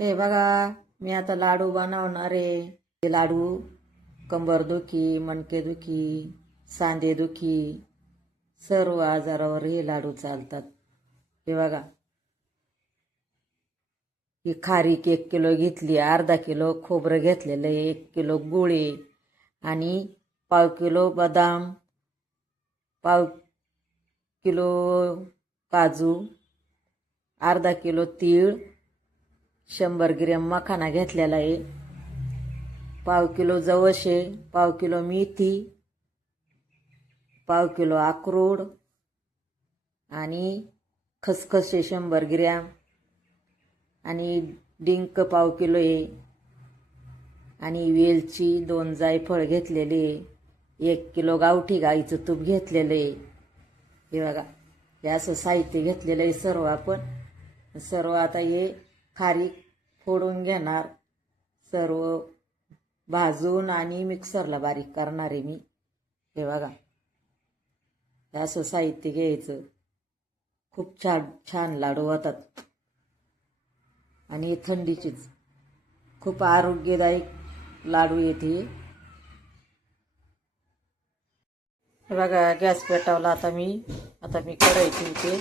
हे बघा, मी आता लाडू बनवणार आहे. हे लाडू कंबरदुखी, मणकेदुखी, सांधेदुखी सर्व आजारावर हे लाडू चालतात. हे बघा, ही खारीक 1 किलो घेतली, अर्धा किलो खोबरं घेतलेलं आहे, 1 किलो गुळ आहे आणि पाव किलो बदाम, पाव किलो काजू, अर्धा किलो तीळ, 100 ग्रॅम मखाना घेतलेला आहे, पाव किलो जवस आहे, पाव किलो मेथी, पाव किलो अक्रोड आणि खसखस 100 ग्रॅम आणि डिंक पाव किलो आहे आणि वेलची 2 जायफळ घेतलेले, 1 किलो गावठी गाईचं तूप घेतलेलं आहे. हे बघा, हे असं साहित्य घेतलेलं आहे सर्व. आपण सर्व आता हे खारीक फोडून घेणार, सर्व भाजून आणि मिक्सरला बारीक करणार आहे मी. हे बघा, हे असं साहित्य घ्यायचं. खूप छान छान लाडू होतात आणि थंडीचीच खूप आरोग्यदायक लाडू येते. हे बघा, गॅस पेटवला. आता मी कढई ठेवते.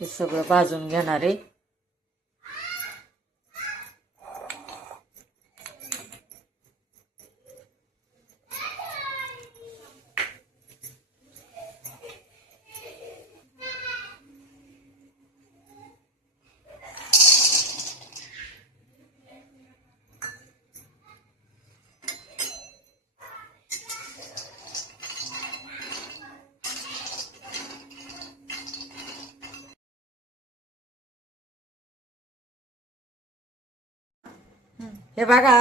हे सगळं भाजून घेणार आहे. हे बघा,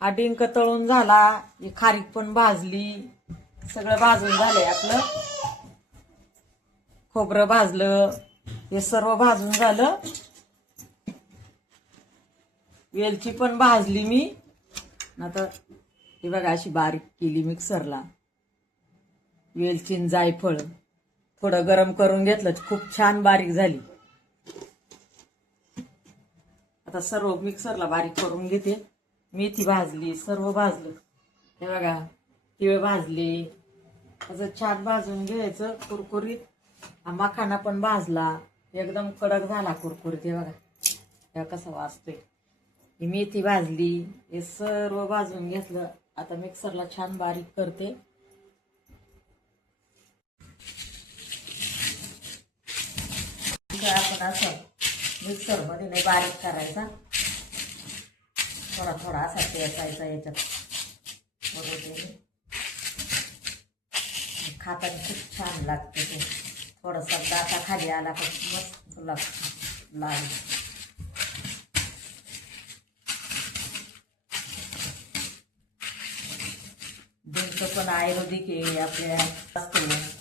हा डिंक तळून झाला, ही खारीक पण भाजली, सगळं भाजून झालंय आपलं. खोबरं भाजलं, हे सर्व भाजून झालं. वेलची पण भाजली मी. आता हे बघा, अशी बारीक केली मिक्सरला. वेलची जायफळ थोडं गरम करून घेतलं, खूप छान बारीक झाली. आता सर्व मिक्सरला बारीक करून घेते. मेथी भाजली, सर्व भाजलं. हे बघा, तीळ भाजले, असं छान भाजून घ्यायचं कुरकुरीत. हा मखाना पण भाजला, एकदम कडक झाला कुरकुरीत. हे बघा, हे कसा वाजतोय. ही मेथी भाजली, हे सर्व भाजून घेतलं. आता मिक्सरला छान बारीक करते. आपण असं मिक्सर मध्ये नाही बारीक करायचा, थोडा थोडा असा टेचायचा याच्यात. बरोबर, खाताना खूप छान लागते ते. थोडासा दाता खाली आला का मस्त लाल. डिंक पण आयुर्वेदिक आहे आपल्या असतो.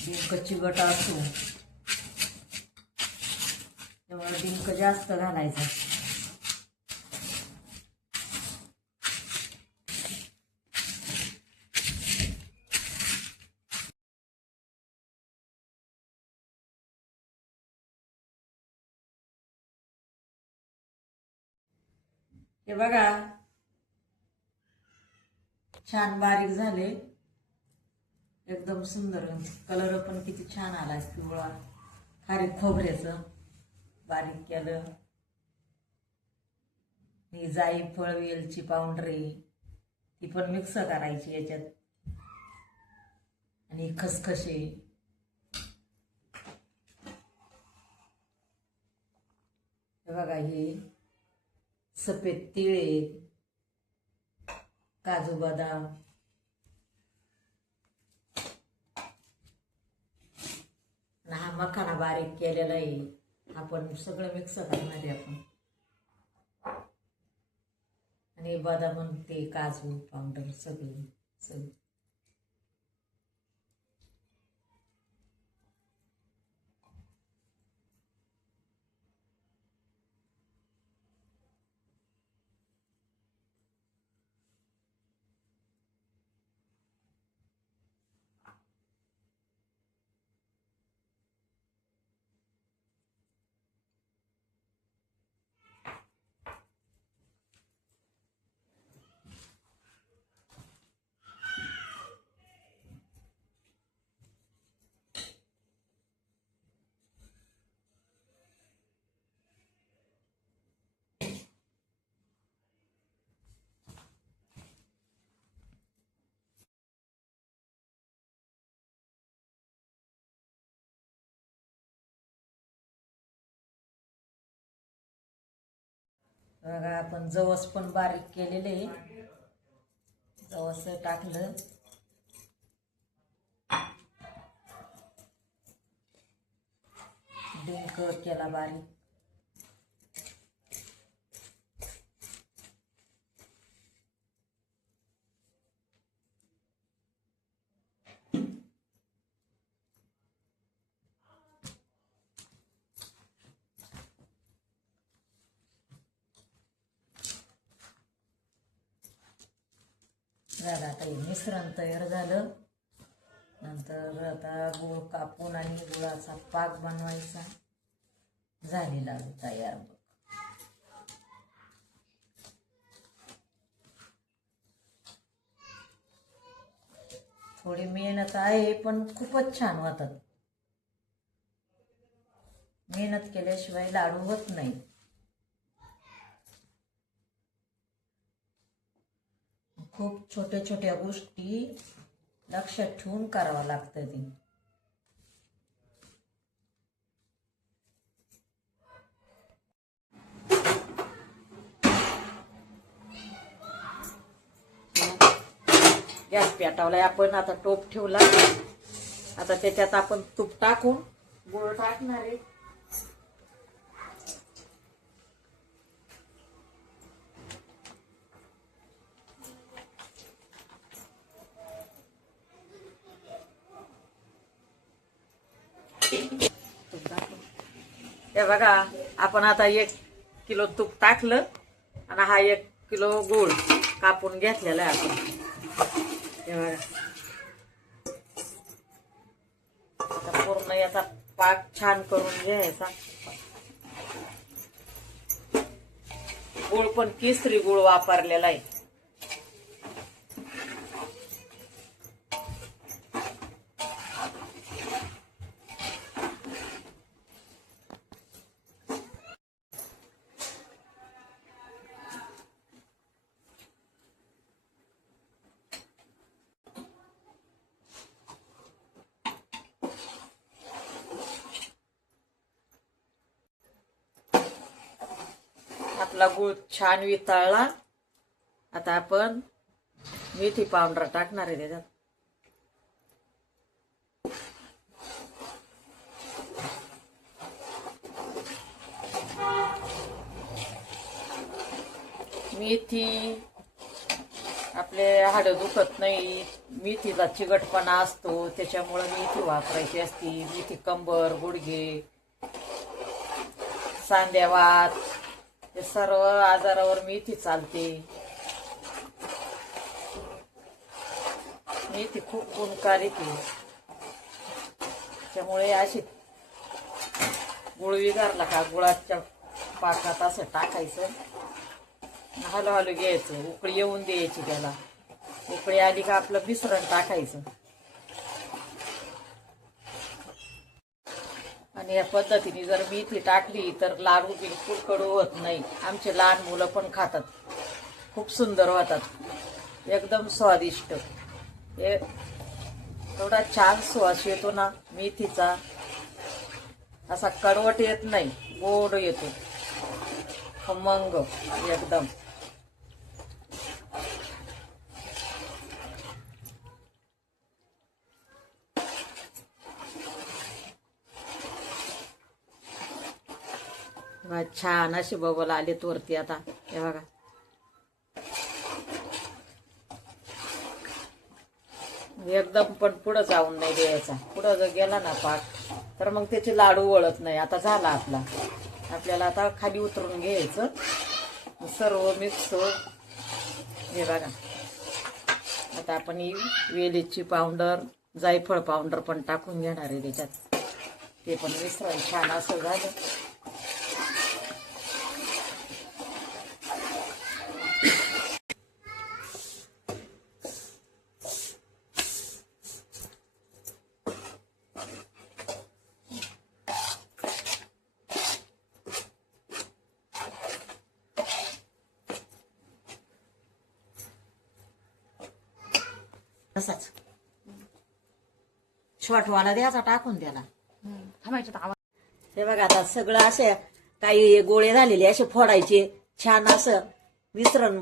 डिंक चिकट असतो, त्यामुळे डिंक जास्त घालायचा. हे बघा, छान बारीक झाले, एकदम सुंदर. कलर पण किती छान आलाय, पिवळा. खारीक खोबऱ्याचं बारीक केलं. ही जायफळ वेलची पावडर आहे, ती पण मिक्स करायची याच्यात. आणि खसखसे, हे बघा, हे सफेद तिळे, काजू बदाम, हा मखाना बारीक केलेला आहे. आपण सगळं मिक्स करणार आहे आपण. आणि बदाम, ते काजू पावडर सगळं सगळं. बघा आपण जवस पण बारीक केलेले, जवस टाकलं, डिंक केला बारीक, झालं. आता हे मिश्रण तयार झालं. नंतर आता गूळ कापून आणि गुळाचा पाक बनवायचा. झाली लाडू तयार. थोडी मेहनत आहे पण खूपच छान होतात. मेहनत केल्याशिवाय लाडू होत नाही. खूप छोट्या छोट्या गोष्टी लक्षात ठेवून करावं लागतं ती. गॅस पेटवलाय आपण. आता टोप ठेवला. आता त्याच्यात आपण तूप टाकून गुळ टाकणार आहे. हे बघा आपण आता 1 किलो तूप टाकलं आणि हा 1 किलो गूळ कापून घेतलेला आहे आपण. हे बघा आता पूर्ण याचा पाक छान करून घ्यायचा. गूळ पण केसरी गूळ वापरलेला आहे. आपला गूळ छान वितळला. आता आपण मेथी पावडर टाकणार आहे त्याच्यात. मेथी आपले हाड दुखत नाही. मेथीचा चिकटपणा असतो त्याच्यामुळे मेथी वापरायची असती. मेथी कंबर, गुडघे, सांधेवात हे सर्व आजारावर मेथी चालते. मेथी खूप गुणकारिक आहे. त्यामुळे अशी गुळ विगारला का गुळाच्या पाकात असं टाकायचं, हलू घ्यायचं, उकळी येऊन द्यायची त्याला. उकळी आली का आपलं मिश्रण टाकायचं. आणि या पद्धतीने जर मेथी टाकली तर लाडू बिलकुल कडू होत नाही. आमचे लहान मुलं पण खातात. खूप सुंदर होतात. एकदम स्वादिष्ट. एवढा छान सुवास येतो ना मेथीचा. असा कडवट येत नाही, गोड येतो, खमंग एकदम. छान असे बबल आलेत वरती. आता हे बघा एकदम पण पुढं जाऊन नाही द्यायचा. पुढं जर गेला ना पाक तर मग त्याचे लाडू वळत नाही. आता झाला आपला. आपल्याला आता खाली उतरून घ्यायचं सर्व मिक्स. हे बघा आता आपण ही वेलची पावडर, जायफळ पावडर पण टाकून घेणार आहे त्याच्यात. ते पण मिश्रण छान असं झालं. तसाच छोटवाला द्यायचा टाकून त्याला. थांबायचं तर आवाज. हे बघा आता सगळं असे काही गोळे झालेले असे फोडायचे. छान असं मिश्रण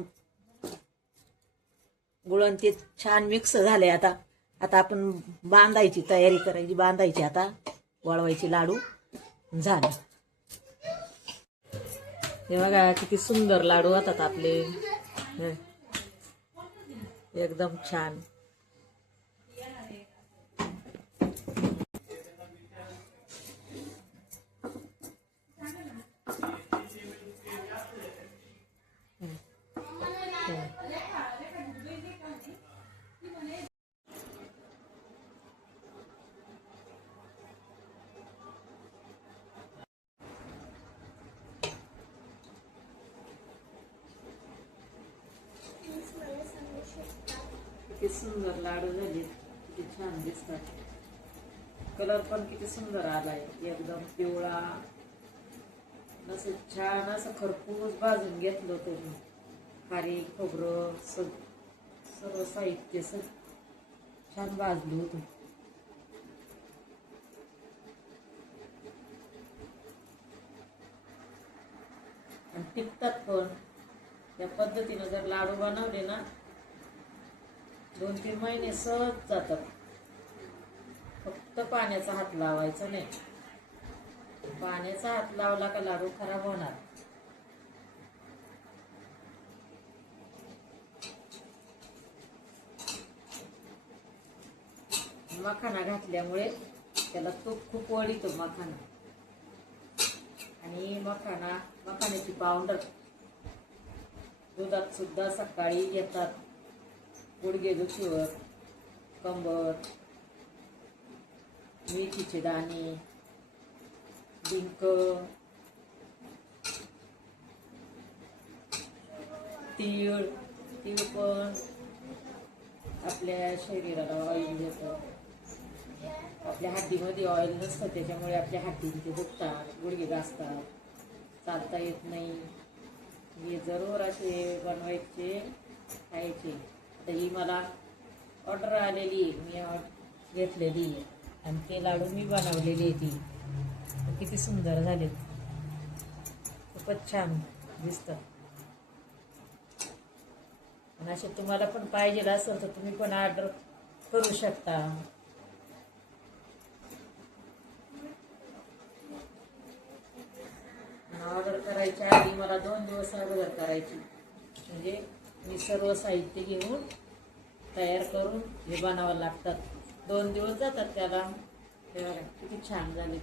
गुळण ते छान मिक्स झाले. आता आता आपण बांधायची तयारी करायची, बांधायची आता वळवायची लाडू झाले. हे बघा किती सुंदर लाडू होतात आपले, एकदम छान. किती सुंदर लाडू झाले, किती छान दिसतात. कलर पण किती सुंदर आलाय, एकदम पिवळा. असं छान असं खरपूस भाजून घेतलं होतं. खारीक, खोबरं, सर्व साहित्य छान भाजलं होतं. आणि टिकतात पण. या पद्धतीनं जर लाडू बनवले ना 2-3 महिने सहज जातात. फक्त पाण्याचा हात लावायचा नाही. पाण्याचा हात लावला का लाडू खराब होणार. मखाना घातल्यामुळे त्याला तूप खूप वळीतो मखाना. आणि मखाण्याची पावडर दुधात सुद्धा सकाळी घेतात. गुडघे दुखीवर, कंबर, मेथीचे दाणे, डिंक, तीळ पण आपल्या शरीराला ऑइल देतं. आपल्या हड्डीमध्ये ऑइल नसतं, त्याच्यामुळे आपल्या हड्डी ते दुखतात, गुडघे घासतात, चालता येत नाही. हे जरूर असे बनवायचे, खायचे. तर ही मला ऑर्डर आलेली आहे, मी घेतलेली आहे आणि ते लाडू मी बनवलेली आहे. ती किती सुंदर झाले, खूपच छान दिसतात. आणि असे तुम्हाला पण पाहिजे असेल तर तुम्ही पण ऑर्डर करू शकता. ऑर्डर करायच्या आधी मला 2 दिवस अगोदर करायची, म्हणजे मी सर्व साहित्य घेऊन तयार करून हे बनावं लागतात. 2 दिवस जातात त्याला. किती छान झाले.